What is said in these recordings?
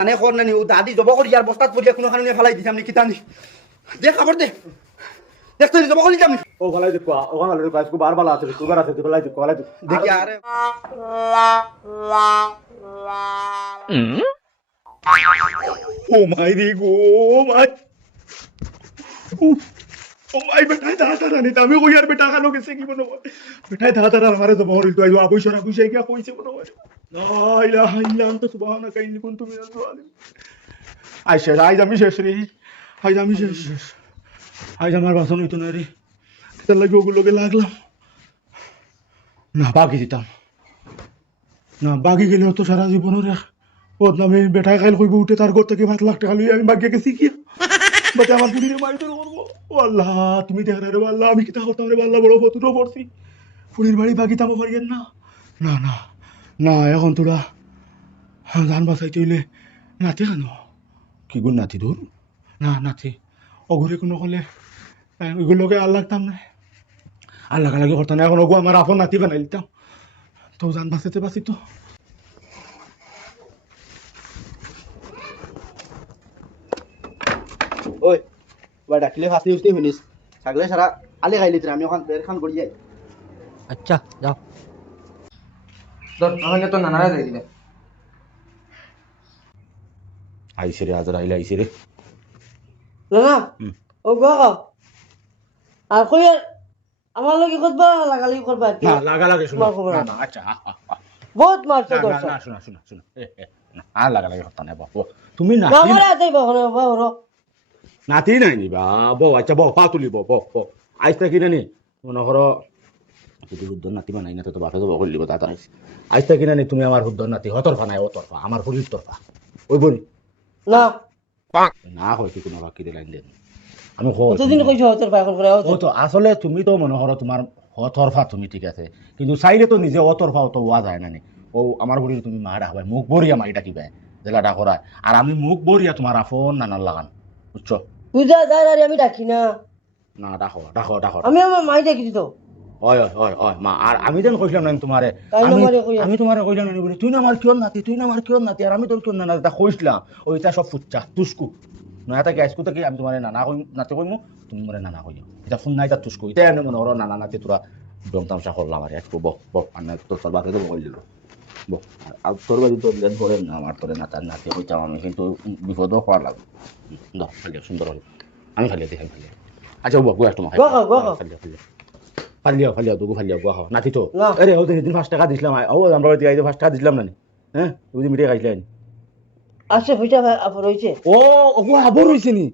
মানে কর না নি ও দাদি জব করি আর বস্তাত পড়িয়া কোনো খানে ফেলাই দিতাম নি কিতানি দে খবর দে দেখতে নি জব করি যাম ও ভালাই দেখো ওখানে আলো কাজ কো বার বালা আছে তুই বার আছে তুই ভালাই দেখো ভালাই দেখি আরে ও মাই রে গো মাই ও মাই বেটাই দাদা নি আমি কই আর বেটা খানো গেছে কি বনো বেটাই দাদা আমারে জব করি তো আইও আবুই সরা বুঝাই কি কইছে বনো লা ইলাহা ইল্লা আনতা সুবহানাকা ইন্নী কুনতু মিনাজ জালিমিন আইসা আইজ আমি শেষ রে আইজ আমি শেষ আইজ আমার বাসন হইতো না রে তার লাগে ওগুলোকে লাগলাম না বাকি দিতাম না বাকি গেলে তো সারা জীবনের বদনামে বেটায় খাইল কইব উঠে তার ঘর থেকে 5 লাখ টাকা লইয়া আমি বাকি গেছি কি বাকি আমার পুলিরে মারি তোর করবো ও আল্লাহ তুমি দেখ রে আল্লাহ আমি কিতা করতাম রে আল্লাহ বড় ফতুরও পড়ছি পুলির বাড়ি বাকি তামো পারিয়েন না না না না এখন তোরা ধান বাঁচাইতে হইলে নাতি কেন কি গুণ নাতি দূর না নাতি অঘুরে কোনো হলে ওইগুলোকে আর লাগতাম না আর লাগালাগি করতাম না এখন ওগু আমার আপন নাতি বানাই দিতাম তো জান বাঁচাতে বাঁচি তো ওই বা ডাকিলে ফাঁসি উঠতে শুনিস থাকলে সারা আলে খাইলি আমি ওখান খান করি যাই আচ্ছা যাও তোর আমাকে তো নানারা দিয়ে দিলে আইসে রে আজরা আইলে আইসে রে না ও গো আর কই আমার লগে কতবা লাগালি করবা না লাগালাগি শুনো তোমার খবর না আছে? না আচ্ছা বহুত মারছো না দর্শক না শোনা শোনা শোনা না আর লাগালাগি করতাম না বাবা তুমি না আমার আতে বহরে বহরে নাতি নাই নিবা বউ আচ্ছা বউ পা তুলিব বউ আইসটা কিনে নি মনে করো যদি হুদ্দর নাতি বানাই না তো বাপে তো বকল লিব তাতা আইসটা কিনে নি তুমি আমার হুদ্দর নাতি হতরফা নাই অতরফা আমার হরির তরফা ওই বোন না না হয় কি কোনো বাকি দিলাইন দেন আমি কই কতদিন কইছো তোর পাগল করে ও তো আসলে তুমি তো মনে করো তোমার হতরফা তুমি ঠিক আছে কিন্তু চাইলে তো নিজে অতরফাও তো ওয়া যায় না নি ও আমার হরির তুমি মা ডাকবে মুখ বরিয়া মাই ডাকিবে জেলাটা করায় আর আমি মুখ বরিয়া তোমার আফন নানার লাগান বুঝছো পূজা যায় আর আমি ডাকি না না ডাকো ডাকো ডাকো আমি আমার মাই ডাকি তো ওই মা আর আমি যেন কইলাম না তোমারে তাই না মারে কই আমি তোমারে কইলাম না বলে তুই না আমার কিয়ন নাতি তুই না আমার কিয়ন নাতি আর আমি তোর কিয়ন না তা কইছিলাম ওইটা সব ফুচ্চা তুস্কু নয়া তাকে আইসকু তাকে আমি তোমারে নানা কই নাতি কইমু তুমি মরে নানা কইও এটা ফোন নাই তা তুস্কু এটা এমনি মনে করো নানা নাতি তোরা দম তামসা করলাম আর একটু বহ আর না তোর সব বাকি তো বই দিল বহ আর তোর বাড়ি তো বিরাট বলে না আমার তোরে নাতার নাতি কইতাম আমি কিন্তু বিপদও হওয়ার লাগবে দাও ফালিয়া সুন্দর হল আমি ফালিয়া দেখি আমি ফালিয়া আচ্ছা বহ গো একটু ফালিয়া তোকে ফালিয়া গুয়া খাওয়া নাতি তো আরে ও দিন 5 টাকা দিছিলাম ও আমরা বাড়িতে আইতে 5 টাকা দিছিলাম না হ্যাঁ ওই মিটে খাইছিলেন আচ্ছা পূজা আফর হইছে ও ওগো আবর হইছে নি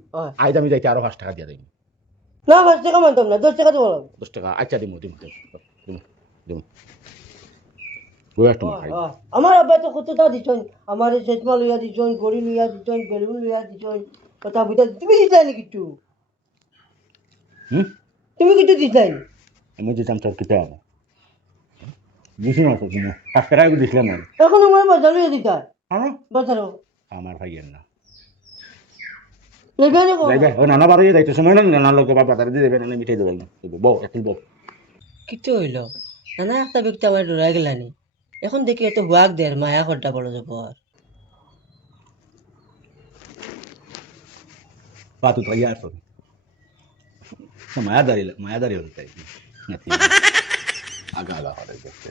আইজ আমি যাইতে আরো 5 টাকা দিয়া দেই না 5 টাকা মানতাম না 10 টাকা তো বলো 10 টাকা আচ্ছা দিমু গুয়া একটু খাই আমার আব্বা তো কতটা দিছন আমার চেতমা লইয়া দিছন গড়ি লইয়া দিছন বেলুন লইয়া দিছন কথা বুঝা তুমি দিছাই নি কিছু তুমি কিছু দিছাই নি আমি যেতাম তোর কিতা হবে বুঝি না তো তুমি 5 টাকা দিছিলাম না এখন আমার বাজার লইয়া দিতা হ্যাঁ বাজারও আমার ভাইয়ের না লেগানে কো যাইবে ও নানা বাড়ি যাইতে সময় না নানা লোক বাবা তারে দিয়ে দেবে না মিঠাই দেবে না বউ একটু বউ কিছু হইল নানা একটা ব্যক্তি আমার ডরাই গেলানি এখন দেখি এত হুয়াক দের মায়া করটা বড় যাব আর পাতু তো ইয়ার তো মায়াদারি হল তাই নাতি আগা হরে দেখতে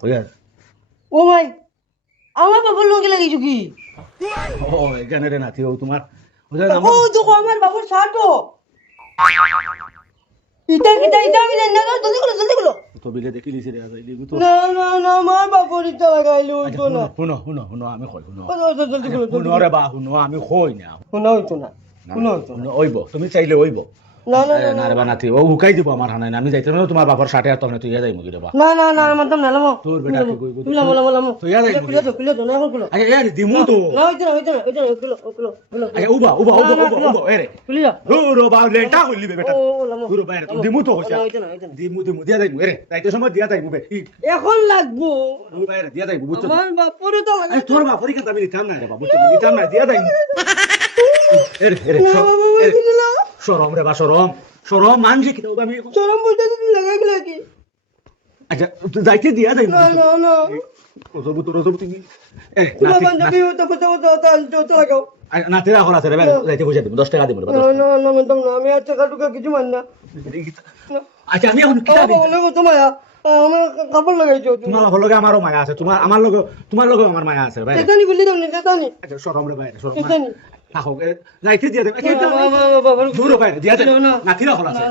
ওয়ার ও ভাই আমার বাবার লগে লাগিছো কি ও এখানে রে নাতি ও তোমার ও তো আমার বাবার ছাটো ইটা আমি জানি না জলদি করো তো বিলে দেখি লিছে রে আজ দিবি তো না আমার বাবার ইটা লাগাইলো তো না শুনো আমি কই শুনো জলদি করো শুনো রে বা শুনো আমি কই না শোনা হইতো না ওইব তুমি চাইলে ওইব না না রে বা নাতি ও হুকাই দিব আমার হানাই আমি যাইতে না তোমার বাবার 60 তখন তুই যাই মুগি রে বা না মানতাম না লামো তোর বেটা কি কইব তুই লামো তুই যাই মুগি খুলে তো না এখন খুলো আরে ইয়ার দিমু তো না হইতো না খুলো আরে উবা এরে খুলি যা রো বা লেটা হইলি বেটা ও লামো রো বা দিমু তো কইছা হইতো না দিমু দিয়া যাই এরে তাইতে সময় দিয়া যাই মুবে এখন লাগবো রো বা এরে দিয়া যাই বুঝছো আমার বাপরে তো আরে তোর বাপরি কথা আমি দিতাম না রে বাবু তুমি দিতাম না দিয়া যাই এরে শরম রে বা শরম মানছি কি তো আমি চরম বলতে তুমি লাগাই গেলা কি আচ্ছা যাইতে দিয়া যাই না না না রজব তুমি তোমার বান্ধবী তো কথা কথা তো লাগাও নাতিরা এখন আছে রে যাইতে পয়সা দিব 10 টাকা দিব না না না মানতাম না আমি আর টাকা টুকা কিছু মান না আচ্ছা আমি এখন কিতা দিই বলে তোমার আমার কাপড় লাগাইছো তোমার লগে আমারও মায়া আছে তোমার লগে আমার মায়া আছে ভাই তেতানি বলি দাও না তেতানি আচ্ছা সরম রে ভাই সরম তেতানি থাকো যাইতে দিয়া দেব বাবা দূর ভাই দিয়া দেব নাতিরা এখন আছে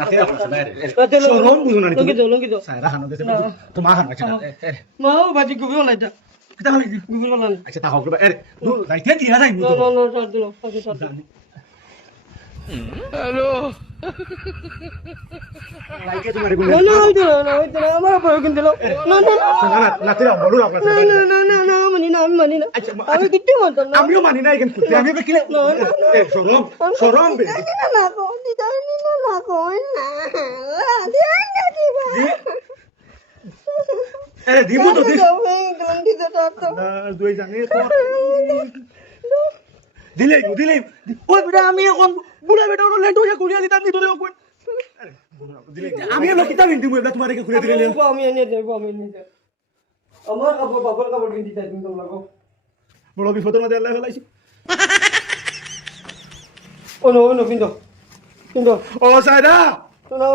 নাতিরা এখন আছে ভাই সরম বুঝো না তুমি লঙ্গি দাও সাইরা খানো গেছে তোমার খানো আচ্ছা মা বাজি গুবি লাইটা কিতা খালি গুবি লাল আচ্ছা থাকো রে ভাই দূর যাইতে দিয়া যাই না না না ছাড় দিও আগে ছাড় দিও লাইকে তোমার গুলো না না হইতো না আমার বড় কিনতে দাও না না না নাতিরা বলো আপনার না না না না না মানি না আমি মানি না আমি কিচ্ছু মানতাম না আমিও মানি না এখান করতে আমি কিলে সরম সরম বে না কো দিদা না কো না দিয়া না দিবা আরে দিব তো দিস গন্ডি তো তো না দুই জানে দিলে ওই বেটা আমি এখন বুড়া বেটা ওর লেট হয়ে কুড়িয়া দিতাম নি তোরে কই আমি লোক কিতা বিনতি মুইলা তোমারে কে কুড়িয়া দিলে আমি এনে দেব আমি এনে দেব আমার কাপড় বাবার কাপড় কিনতে চাই তুমি তোমরা কো বড় বিপদের মধ্যে আল্লাহ ফেলাইছি ও নো কিndo ও সাইদা না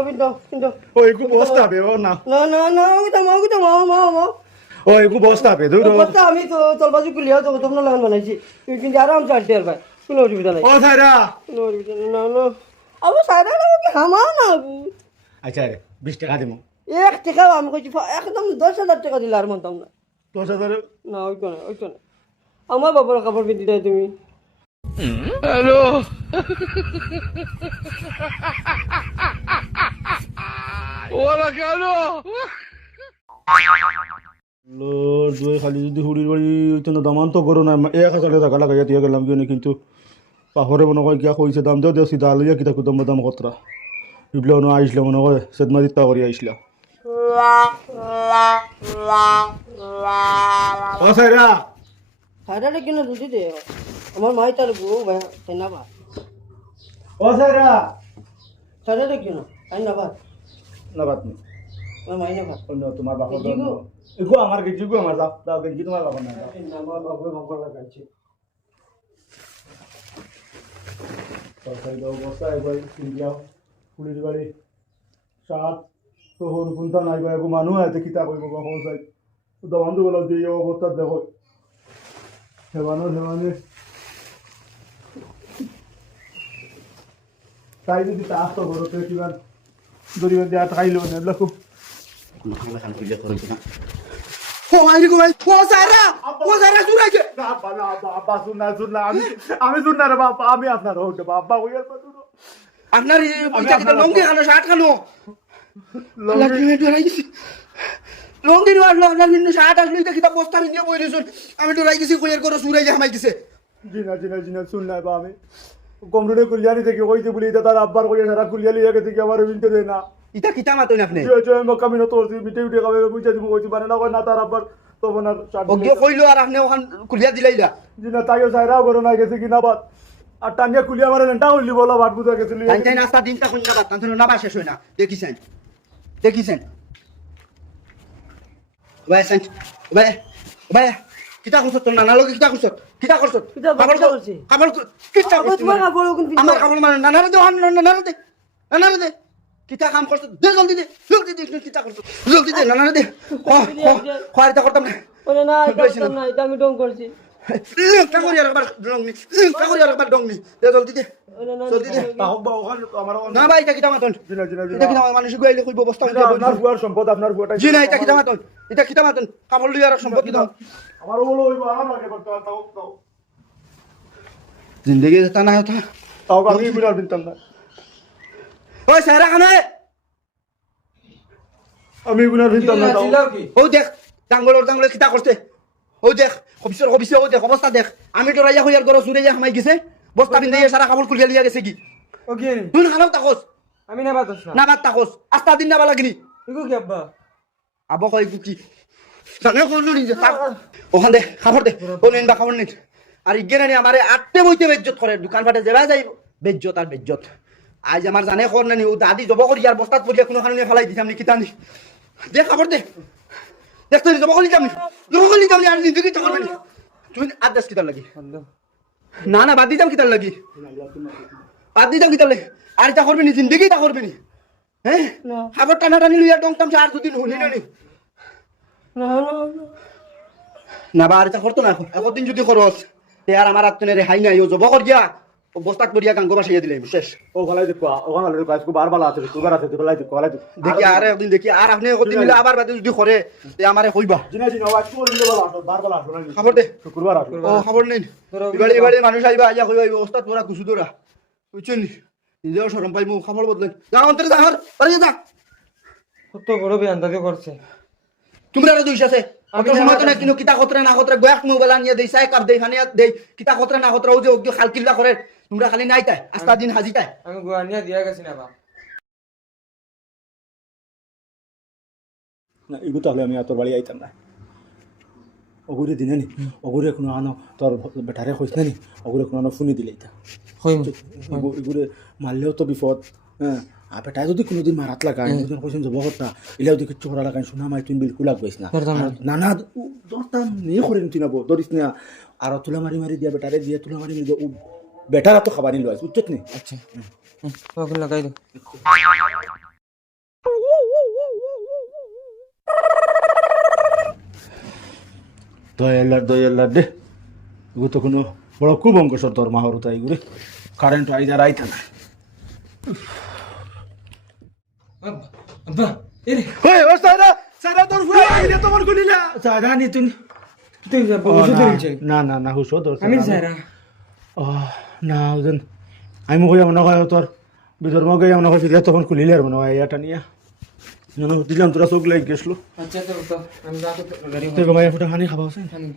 কিndo ওই কো বস্তা বে ও না না না না ওই তো মা ওই কো বস্তা বে দূর বস্তা আমি তো তলবাজু কুলিয়া তো তোমরা লাগান বানাইছি তুই কিন্তু আরাম চাটতে পারবে কোনো অসুবিধা নাই ও সাইদা কোনো অসুবিধা না না আবু সাইডা না কি হামা না আবু আচ্ছা রে 20 টাকা দিমু 1 টাকা আমি কইছি একদম 10,000 টাকা দিলে আর মানতাম না 10000 না ওই কোনে আমার বাবার কাপড় কিনতে চাই তুমি দুই খালি যদি হুড়ির বাড়ি হইতো না দামান তো করো না 1000 টাকা লাগাইয়া দিয়ে গেলাম কিনে কিন্তু পাহরে মনে হয় কিয়া কইছে দাম দেও সিধা লইয়া কিতা কুদম দাম কতরা ইবলা না আইসলে মনে হয় সেদমাদি তা করি আইসলা ও সাইরা সাইডাটা কিনে দুটি দে আমার মাই তার বউ ভাই তাই না বা ও সাইরা সাইডাটা কিনো তাই না বা না বাত নি আমার মাই না বা অন্য তোমার বাবা গেঞ্জি গো? এগো আমার গেঞ্জি গো আমার দাও গেঞ্জি তোমার বাবা না দাও আমার বাবু ভাগর লাগাইছে তরকারি দাও বস্তা একবার কিনলাও পুলিশ বাড়ি সাত তোহর কোনটা নাই গো এগো মানুষ আছে কিতা কইব গো হল যাই তো বন্ধু বলা দিয়ে অবস্থা দেখো হেবানো তাই যদি তা আসতো ঘর তো কিমান গরিব দেয়া খাইলো না লাখো কোনো খানা খান কইলে করইতো না ও আইরি গো ভাই ও সারা জুরাইছে বাবা না বাবা শুননা আমি শুননা রে বাবা আমি আপনার হোক বাবা ওই আর পাতুনো আপনার পয়সা কি লঙ্গি খানো শার্ট খানো লঙ্গি ডরাই গেছি লঙ্গি আসলো আপনার নিন্ন শার্ট আসলো এটা কিতা বস্তা নিয়ে বই রইছুন আমি ডরাই গেছি কইয়ার করে সুরাই হামাই দিছে জিনা শুননা বা আমি কমরুনে কুলিয়ানি থেকে কইতে বলি এটা তার আব্বার কইয়া সারা কুলিয়ালি আগে থেকে আমার বিনতে দেয় না এটা কিতা মাতন আপনি জয় মক্কা মিনো তোর মিটে উঠে খাবে বুঝা দিব কইছি মানে না কই না তার আব্বার তখন আর অজ্ঞ কইলো আর আপনি ওখান কুলিয়া দিলাইলা জিনা তাইও সাইরাও করো না গেছে কি না বাত আর টানিয়া কুলিয়া মারে লেন্টা হইলি বলা বাট বুঝা গেছিল টাইম টাইম নাস্তা দিনটা কোন জায়গা তান না বা শেষ হয় না দেখিছেন ভাই সেন্ট ভাই কিতা করছ তোর নানা লোক কিতা করছ কিতা করছি? খাবার কিতা আবার তোমার কাপড় কিন্তু আমার কাপড় মানে নানারে দে কিতা কাম করছ দে জলদি দে কিতা করছ জলদি দে নানারে দে খোয়ারিতা করতাম না ওরে না এটা আমি ডং করছি কাকরি আর একবার ডং নি দে জলদি দে ওরে না জলদি দে তাহক বা ওখানে আমার না ভাই এটা কিতা মাতন জিনা এটা কিতা মানুষ গুয়াইলে কইব বস্তা হইতে আপনার বুয়ার সম্পদ আপনার বুয়াটাই জি না এটা কিতা মাতন কাপড় লইয়ার সম্পদ কিতা আমারও বলো ওই আরাম লাগে করতে তাও জিন্দগি তা না হতা তাও আমি বিরাট বিনতাম না ওই সারা খানে আমি বিরাট বিনতাম না তাও ও দেখ ডাঙ্গলের কিতা করতে ও দেখ অফিসে ও দেখ অবস্থা দেখ আমি তো রাইয়া হইয়ার ঘর সুরে হামাই গেছে বস্তা পিন্দে সারা কাপড় খুলিয়া লিয়া গেছে কি ওকে তুই খানাও তাকস আমি না বাতাস না না বাদ তাকস আস্তা দিন না বালাগিনি ইগো কি আব্বা আবো কই কি জানে কোন নি ওখান দে খাবার দে ও নিন বা খাবার নিন আর ইগেনে নি আমারে আটতে বইতে বেজ্জত করে দোকান ফাটে যাবা যাই বেজ্জত আর বেজ্জত আজ আমার জানে কর না নি ও দাদি জব করি আর বস্তাত পড়িয়া কোনো খানে ফেলাই দিছাম নি কিতানি দে খবর দে দেখতে নি জমা করলি আর জিন্দগি তো করবি না। তুই আদাস কিতার লাগি না না বাদ দিতাম কিতার লাগি আর এটা করবি নি জিন্দগি তা করবি নি হ্যাঁ না। খবর টানা টানি লইয়া টংটাম আর দুদিন হলি না নি না না না না বা আর এটা করতো না একদিন যদি খরচ তে আর আমার আত্মনে রেহাই নাই ও জব কর গিয়া ও বস্তাত করিয়া গাঙ্গ বাসাইয়া দিলে শেষ ও গলাই দেখো ওখানে আলো দেখো আজকে বারবার আছে দুবার আছে গলাই দেখো দেখি আর একদিন দেখি আর আপনি একদিন মিলে আবার বাদে যদি করে তে আমারে কইবা জিনা জিনা আজ কোন দিলে বলা বারবার আসো না খবর দে শুক্রবার আসো ও খবর নেই এবারে মানুষ আইবা আইয়া কইবা অবস্থা তোরা কুসু তোরা বুঝছেন নিজেও শরম পাই মু খবর বদলে যা অন্তরে যা হর পারে যা কত বড় বেআন্দাজি করছে তোমরা আরো দুইশ আছে অত সময় তো না কিনো কিতা খতরা না খতরা গয়াক মোবাইল আনিয়া দেই সাই কাপ দেই খানিয়া দেই কিতা খতরা না খতরা ও যে ওগি খালকিল্লা করে তোমরা খালি নাইতা আস্তা দিন হাজিতা আমি গুয়ানিয়া দিয়া গেছি না বা না এগু তাহলে আমি তোর বাড়ি আইতাম না অগুরে দিনে নি অগুরে কোনো আনো তোর বেটারে কইস না নি অগুরে কোনো আনো ফোনে দিলে এটা হইম এগুরে মারলেও তো বিপদ হ্যাঁ আর বেটায় যদি কোনোদিন মারাত লাগায় একজন কইছেন যাব কথা এলেও তো কিচ্ছু করা লাগাই শোনা মাই তুই বিলকুল লাগবেস না না না দরতাম নিয়ে করে নিতি না ধরিস না আর তুলা মারি মারি দিয়া বেটারে দিয়া তুলা মারি মারি দিয়া বেটারা তো খাবার নিল উচ্চত নি আচ্ছা ওকে লাগাই দাও দয়াল্লার দে এগু তো কোনো বড় খুব অঙ্কসর তোর মাহর তাই এগুলি কারেন্ট আইদার আইতা না আব্বা আব্বা এরে ওই ও সারা সারা তোর ফুয়া আইলে তোমার গুলিলা সারা নি তুই তুই যাবো ওষুধ দিয়েছে না না না হুশো তোর আমি সারা ও না ওজন আমি কই মনে হয় তোর বিদর মগে মনে হয় ফিরে তখন খুলিলে আর মনে হয় এটা নিয়া দিলাম তোরা চোখ লাগি গেছলো আচ্ছা তো আমি রাখো গাড়ি তুই গমাই ফুটা হানি খাবা আছে আমি